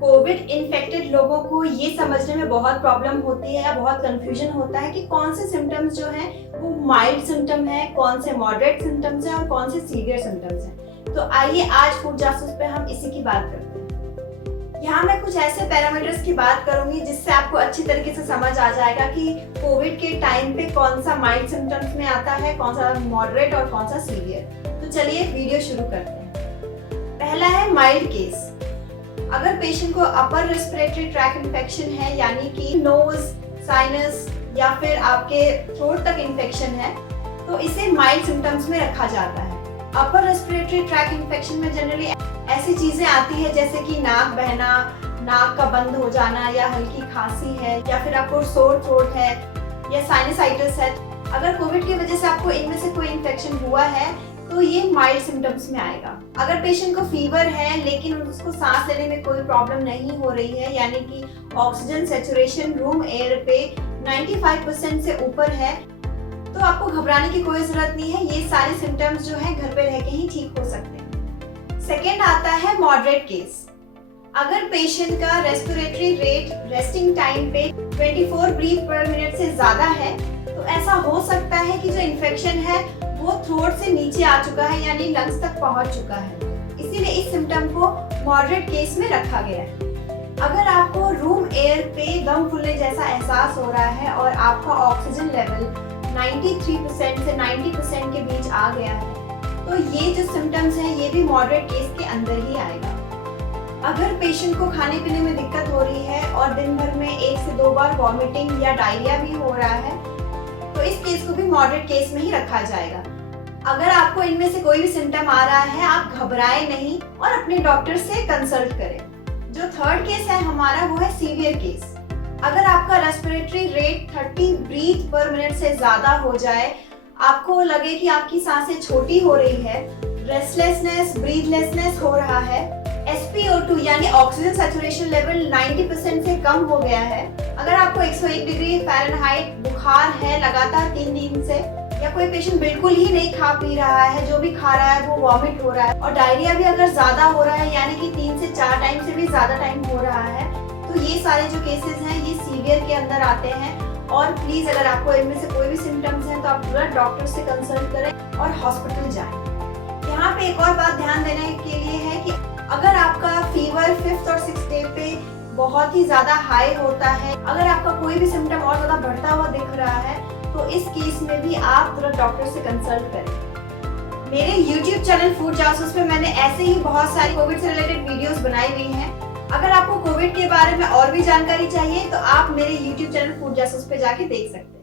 Covid infected लोगों को ये समझने में बहुत प्रॉब्लम होती है या बहुत कंफ्यूजन होता है कि कौन से सिम्टम्स जो हैं वो माइल्ड सिम्टम है, कौन से मॉडरेट सिम्टम्स हैं और कौन से सीवियर सिम्टम्स हैं। तो आइए आज फूड जासूस पे हम इसी की बात करते हैं। यहाँ मैं कुछ ऐसे पैरामीटर्स की बात करूंगी जिससे आपको अच्छी तरीके से समझ आ जाएगा कि कोविड के टाइम पे कौन सा माइल्ड सिम्टम्स में आता है, कौन सा मॉडरेट और कौन सा सीवियर। तो चलिए वीडियो शुरू करते हैं। पहला है माइल्ड केस। अगर पेशेंट को अपर रेस्पिरेटरी ट्रैक इन्फेक्शन है, यानी कि नोज, साइनस या फिर आपके थ्रोट तक इन्फेक्शन है, तो इसे माइल्ड सिम्टम्स में रखा जाता है। अपर रेस्पिरेटरी ट्रैक इन्फेक्शन में जनरली ऐसी चीजें आती है जैसे कि नाक बहना, नाक का बंद हो जाना या हल्की खांसी है या फिर आपको सोर थ्रोट है या साइनसाइटिस है। अगर कोविड की वजह से आपको इनमें से कोई इन्फेक्शन हुआ है तो ये माइल्ड सिम्टम्स में आएगा। अगर पेशेंट को फीवर है लेकिन उसको सांस लेने में कोई प्रॉब्लम नहीं हो रही है, यानी कि ऑक्सीजन सैचुरेशन रूम एयर पे 95% से ऊपर है, तो आपको घबराने की कोई जरूरत नहीं है। ये सारे सिम्टम्स जो है घर पे रह के ही ठीक हो सकते हैं। सेकेंड आता है मॉडरेट केस। अगर पेशेंट का रेस्पिरेटरी रेट रेस्टिंग टाइम पे 24 ब्रीथ पर मिनट से ज्यादा है, तो ऐसा हो सकता है कि जो इन्फेक्शन है वो थ्रोट से नीचे आ चुका है, यानी लंग्स तक पहुंच चुका है। इसीलिए इस सिम्टम को मॉडरेट केस में रखा गया है। अगर आपको रूम एयर पे दम फूलने जैसा एहसास हो रहा है और आपका ऑक्सीजन लेवल 93% से 90% के बीच आ गया है, तो ये जो सिम्टम्स हैं ये भी मॉडरेट केस के अंदर ही आएगा। अगर पेशेंट को खाने पीने में दिक्कत हो रही है और दिन भर में 1 से 2 बार वॉमिटिंग या डायरिया भी हो रहा है, तो इस केस को भी मॉडरेट केस में ही रखा जाएगा। अगर आपको इनमें से कोई भी सिम्टम आ रहा है, आप घबराएं नहीं और अपने डॉक्टर से कंसल्ट करें। जो थर्ड केस है हमारा वो है सीवियर केस। अगर आपका respiratory rate 30 breath per minute से ज्यादा हो जाए, आपको लगे कि आपकी सांसें छोटी हो रही है, रेस्टलेसनेस, ब्रीथलेसनेस हो रहा है, SpO2 यानी ऑक्सीजन सैचुरेशन लेवल 90% से कम हो गया है, अगर आपको 101 डिग्री फ़ारेनहाइट बुखार है लगातार 3 दिन से, या कोई पेशेंट बिल्कुल ही नहीं खा पी रहा है, जो भी खा रहा है वो वॉमिट हो रहा है, और डायरिया भी अगर ज्यादा हो रहा है यानी कि 3 से 4 टाइम से भी ज्यादा टाइम हो रहा है, तो ये सारे जो केसेस हैं ये सीवियर के अंदर आते हैं। और प्लीज अगर आपको इनमें से कोई भी सिम्टम्स हैं तो आप तुरंत डॉक्टर से कंसल्ट करें और हॉस्पिटल जाएं। यहाँ पे एक और बात ध्यान देने के लिए है कि अगर आपका फीवर 5th और 6th डे पे बहुत ही ज्यादा हाई होता है, अगर आपका कोई भी सिम्टम और ज्यादा बढ़ता हुआ दिख रहा है, तो इस केस में भी आप तुरंत डॉक्टर से कंसल्ट करें। मेरे YouTube चैनल फूड जासूस पे मैंने ऐसे ही बहुत सारी कोविड से रिलेटेड वीडियोस बनाई हुई हैं। अगर आपको कोविड के बारे में और भी जानकारी चाहिए तो आप मेरे YouTube चैनल फूड जासूस पे जाके देख सकते हैं।